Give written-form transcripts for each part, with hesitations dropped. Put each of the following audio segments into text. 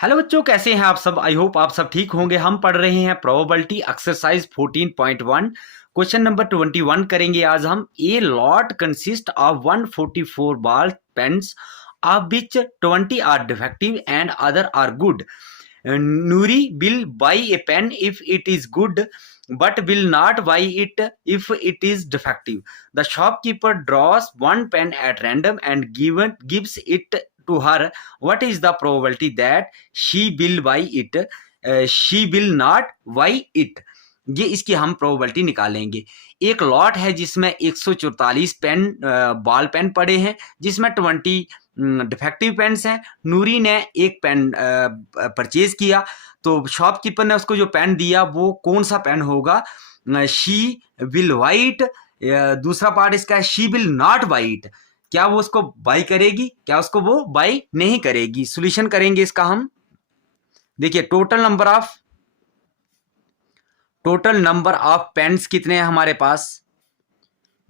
Hello बच्चों, कैसे हैं आप सब। आई होप आप सब ठीक होंगे। हम पढ़ रहे हैं प्रोबेबिलिटी एक्सरसाइज 14.1 क्वेश्चन नंबर 21 करेंगे आज हम। A lot consist of 144 ball pens of which 20 are defective and other are good. Nuri will buy a pen if it is good, but will not buy it if it is defective. The shopkeeper draws one pen at random and gives it to her. What is the probability that she will buy it? She will not buy it. ये इसकी हम probability निकालेंगे। एक lot है जिसमें 144 pen ball pen पड़े हैं, जिसमें 20 डिफेक्टिव पेन्स हैं। नूरी ने एक पेन परचेज किया, तो शॉपकीपर ने उसको जो पेन दिया वो कौन सा पेन होगा? She will white. दूसरा पार्ट इसका है शी विल नॉट वाइट। क्या वो उसको बाई करेगी? क्या उसको वो बाई नहीं करेगी? सॉल्यूशन करेंगे इसका हम। देखिए, टोटल नंबर ऑफ पेन्स कितने हैं हमारे पास?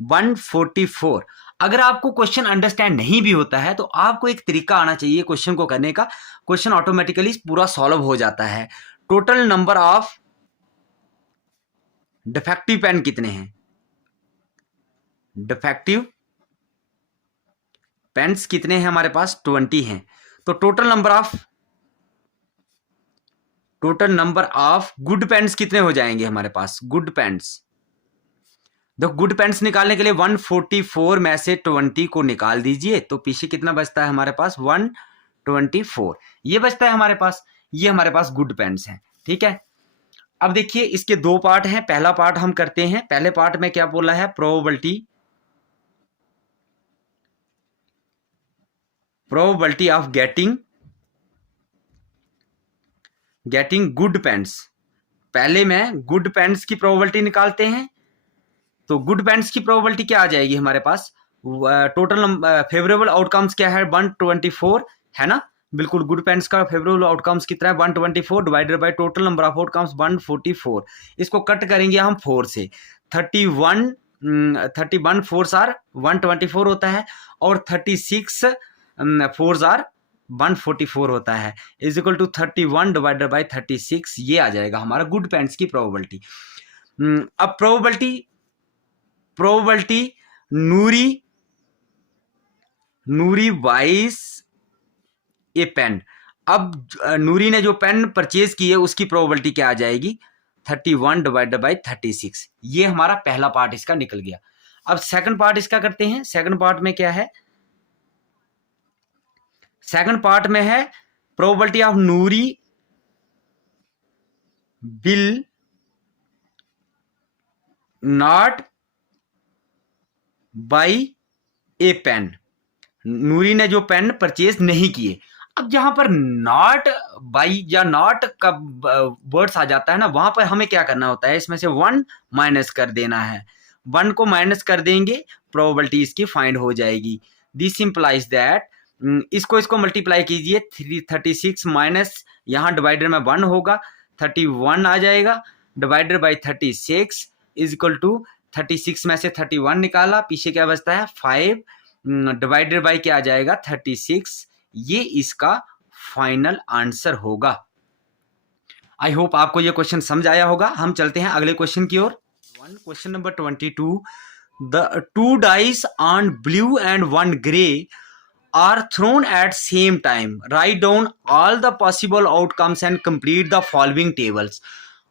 144। अगर आपको क्वेश्चन अंडरस्टैंड नहीं भी होता है तो आपको एक तरीका आना चाहिए क्वेश्चन को करने का। क्वेश्चन ऑटोमेटिकली पूरा सॉल्व हो जाता है। Total number of defective pen कितने हैं? डिफेक्टिव पेन्स कितने हैं हमारे पास? 20 हैं। तो total number of good pens कितने हो जाएंगे हमारे पास? गुड पेन्स, तो गुड पेन्स निकालने के लिए 144 में से 20 को निकाल दीजिए, तो पीछे कितना बचता है हमारे पास? 124 ये बचता है हमारे पास। ये हमारे पास गुड पेन्स हैं, ठीक है। अब देखिए, इसके दो पार्ट हैं। पहला पार्ट हम करते हैं। पहले पार्ट में क्या बोला है? Probability of getting good pens. पहले में गुड पेन्स की प्रोबेबिलिटी निकालते हैं। तो गुड पेन्स की प्रोबेबिलिटी क्या आ जाएगी हमारे पास? टोटल फेवरेबल आउटकम्स क्या है? 124 है ना। बिल्कुल, गुड पेन्स का फेवरेबल आउटकम्स कितना है? 124 divided by total number of outcomes 144। इसको कट करेंगे हम 4 से। 31 4 आर 124 होता है, और 36 4 आर 144 होता है, is equal to 31 divided by 36। ये आ जाएगा हमारा गुड पेन्स की प्रोबेबिलिटी। अब probability Nuri buys a pen. अब नूरी ने जो पेन परचेज की है उसकी प्रोबेबिलिटी क्या आ जाएगी? 31 डिवाइडेड बाय 36। ये हमारा पहला पार्ट इसका निकल गया। अब सेकंड पार्ट इसका करते हैं। सेकंड पार्ट में क्या है? सेकंड पार्ट में है probability of Noori will not buy a pen. Noori ने जो पेन परचेज नहीं किए। अब जहां पर नॉट बाई या नॉट का वर्ड्स आ जाता है ना, वहां पर हमें क्या करना होता है? इसमें से 1 माइनस कर देना है। 1 को माइनस कर देंगे, प्रोबेबिलिटी इसकी फाइंड हो जाएगी। दिस इंप्लाइज दैट, इसको मल्टीप्लाई कीजिए। 36 माइनस यहाँ डिवाइडर में 1 होगा, 31 आ जाएगा, divided by 36 is equal to 36 में से 31 निकाला, पीछे क्या बचता है? 5 डिवाइडेड बाई क्या आ जाएगा? 36। ये इसका फाइनल आंसर होगा। आई होप आपको ये क्वेश्चन समझ आया होगा। हम चलते हैं अगले क्वेश्चन की ओर। Question number 22। The 2 dice on blue and 1 grey are thrown at same time. Write down all the possible outcomes and complete the following tables.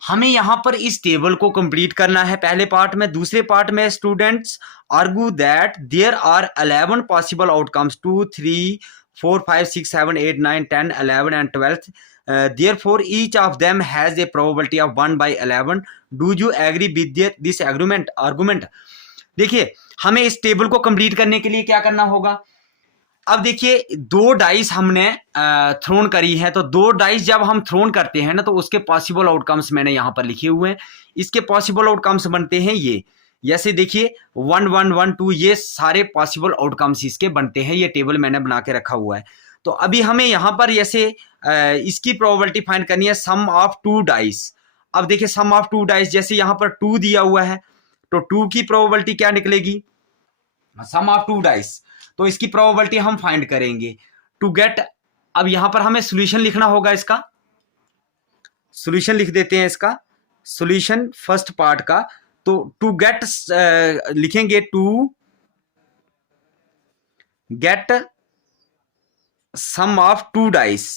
हमें यहाँ पर इस टेबल को कंप्लीट करना है पहले पार्ट में। दूसरे पार्ट में students argue that there are 11 possible outcomes, 2 3 4 5 6 7 8 9 10 11 and 12th. Therefore each of them has a probability of 1 by 11. Do you agree with this argument? देखिए, हमें इस टेबल को कंप्लीट करने के लिए क्या करना होगा? अब देखिए, 2 डाइस हमने थ्रोन करी है, तो 2 डाइस जब हम थ्रोन करते हैं ना, तो उसके पॉसिबल आउटकम्स मैंने यहाँ पर लिखे हुए हैं। इसके पॉसिबल आउटकम्स बनते हैं ये, जैसे देखिए 1 1 1 2, ये सारे पॉसिबल आउटकम्स इसके बनते हैं। ये टेबल मैंने बना के रखा हुआ है। तो अभी हमें यहाँ पर जैसे इसकी प्रोबेबिलिटी फाइंड करनी है, सम ऑफ 2 डाइस। अब देखिए, सम ऑफ 2 डाइस, जैसे यहाँ पर 2 दिया हुआ है, तो 2 की प्रोबेबिलिटी क्या निकलेगी? सम ऑफ 2 डाइस। तो इसकी प्रोबेबिलिटी हम फाइंड करेंगे। टू गेट अब यहां पर हमें सॉल्यूशन लिखना होगा, इसका सॉल्यूशन लिख देते हैं, इसका सॉल्यूशन फर्स्ट पार्ट का। तो टू गेट लिखेंगे to get sum of two dice.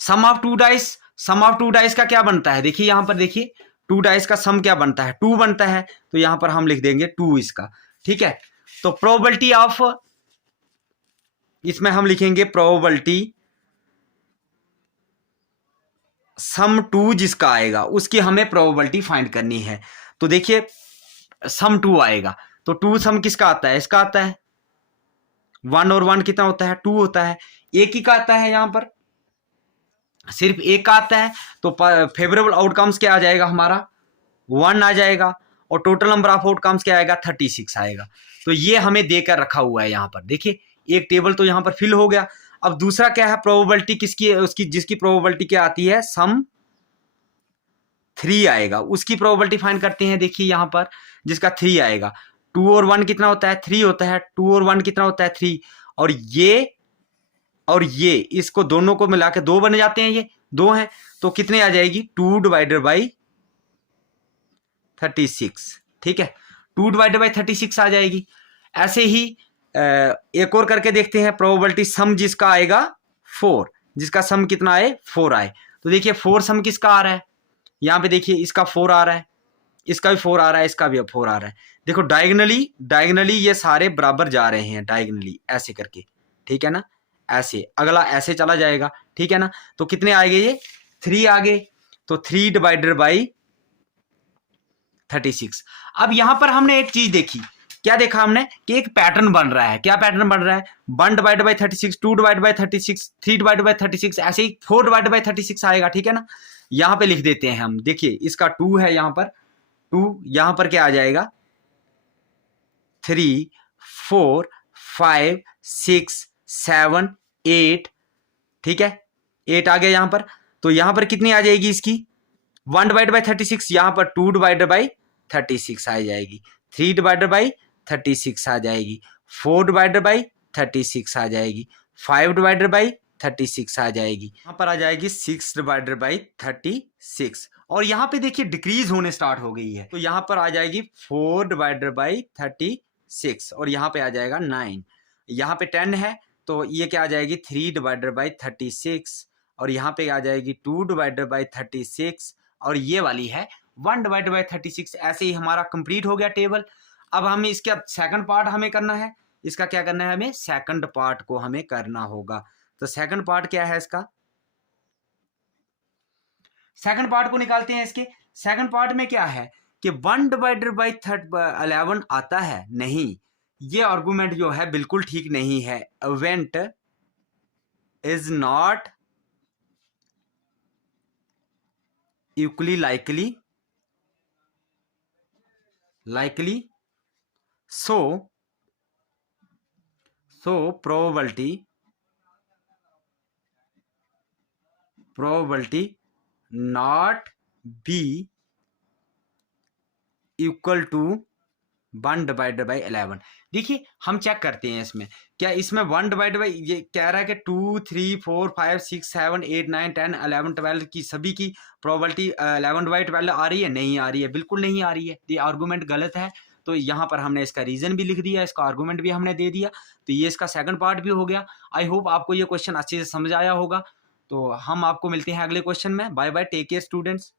Sum of two dice, sum of two dice का क्या बनता है, देखिए यहां पर देखिए टू डाइस का सम क्या बनता है, 2 बनता है। तो यहां पर हम लिख देंगे 2 इसका, ठीक है। तो प्रोबेबिलिटी ऑफ, इसमें हम लिखेंगे प्रोबेबिलिटी सम 2 जिसका आएगा उसकी हमें प्रोबेबिलिटी फाइंड करनी है। तो देखिए सम 2 आएगा, तो 2 सम किसका आता है, इसका आता है। 1 और 1 कितना होता है, 2 होता है। एक ही का आता है, यहां पर सिर्फ एक का आता है। तो फेवरेबल आउटकम्स क्या आ जाएगा हमारा, 1 आ जाएगा। और टोटल नंबर ऑफ आउटकम्स क्या आएगा, 36 आएगा। तो ये हमें देकर रखा हुआ है यहाँ पर, देखिए एक टेबल तो यहाँ पर फिल हो गया। अब दूसरा क्या है, प्रोबेबिलिटी किसकी है, उसकी जिसकी प्रोबेबिलिटी क्या आती है, सम 3 आएगा, उसकी प्रोबेबिलिटी फाइंड करते हैं। देखिए यहाँ पर जिसका 3 आएगा, 2 और 1 कितना होता है, 3 होता है। 2 और 1 कितना होता है, 3। और ये इसको दोनों को मिला के 2 बन जाते हैं, ये 2 हैं। तो कितने आ जाएगी, 2 डिवाइडेड बाई 36, ठीक है। 2 डिवाइडेड बाई 36 आ जाएगी। ऐसे ही एक और करके देखते हैं, प्रोबेबिलिटी सम जिसका आएगा 4, जिसका सम कितना आए, 4 आए। तो देखिए 4 सम किसका आ रहा है, यहाँ पे देखिए इसका 4 आ रहा है, इसका भी 4 आ रहा है, इसका भी 4 आ रहा है। देखो डायगनली ये सारे बराबर जा रहे हैं, डायगनली ऐसे करके, ठीक है ना। ऐसे अगला ऐसे चला जाएगा, ठीक है ना। तो कितने आएंगे, ये 3 आ गए। तो 3 डिवाइडेड बाई 36। अब यहां पर हमने एक चीज देखी, क्या देखा हमने कि एक पैटर्न बन रहा है। क्या पैटर्न बन रहा है, 1 divide by 36, 2 divide by 36, 3 divide by 36, ऐसे ही 4 डिवाइड बाई 36 आएगा, ठीक है ना। यहां पे लिख देते हैं हम, देखिए इसका 2 है, यहां पर 2, यहां पर क्या आ जाएगा, 3 4 5 6 7 8, ठीक है, 8 आ गया यहां पर। तो यहां पर कितनी आ जाएगी इसकी, 1 डिवाइड बाई 36, यहां पर 2 डिवाइडेड बाई 36 आ जाएगी, 3 डिवाइडेड बाई 36 आ जाएगी, 4 डिवाइडेड बाई 36 आ जाएगी, 5 डिवाइडेड बाई 36 आ जाएगी, यहां पर आ जाएगी 6 डिवाइडेड बाई 36। और यहां पे देखिए डिक्रीज होने स्टार्ट हो गई है। तो यहां पर आ जाएगी 4 डिवाइडेड बाई 36, और यहां पे आ जाएगा 9। यहां पे 10 है, तो ये क्या आ जाएगी, 3 डिवाइडेड बाई 36, और यहाँ पे आ जाएगी 2 डिवाइडेड बाई 36, और ये वाली है 1 डिवाइडेड बाई 36। ऐसे ही हमारा कंप्लीट हो गया टेबल। अब हमें इसका सेकंड पार्ट हमें करना है, इसका क्या करना है, हमें सेकंड पार्ट को हमें करना होगा। तो सेकंड पार्ट क्या है इसका, सेकंड पार्ट को निकालते हैं। इसके सेकंड पार्ट में क्या है कि 1 डिवाइडेड बाई 11 आता है, नहीं, ये आर्गुमेंट जो है बिल्कुल ठीक नहीं है। Event is not equally likely, so probability not be equal to 1 divided by 11। देखिए हम चेक करते हैं इसमें, क्या इसमें 1 डिवाइड बाई, ये कह रहा है कि 2 3 4 5 6 7 8 9 10 11 12 की सभी की प्रोबेबिलिटी 11 डिवाइड 12 आ रही है, नहीं आ रही है, बिल्कुल नहीं आ रही है। ये आर्गूमेंट गलत है। तो यहाँ पर हमने इसका रीजन भी लिख दिया, इसका आर्गूमेंट भी हमने दे दिया। तो ये इसका सेकंड पार्ट भी हो गया। आई होप आपको ये क्वेश्चन अच्छे से समझ आया होगा। तो हम आपको मिलते हैं अगले क्वेश्चन में। Bye bye, take care students.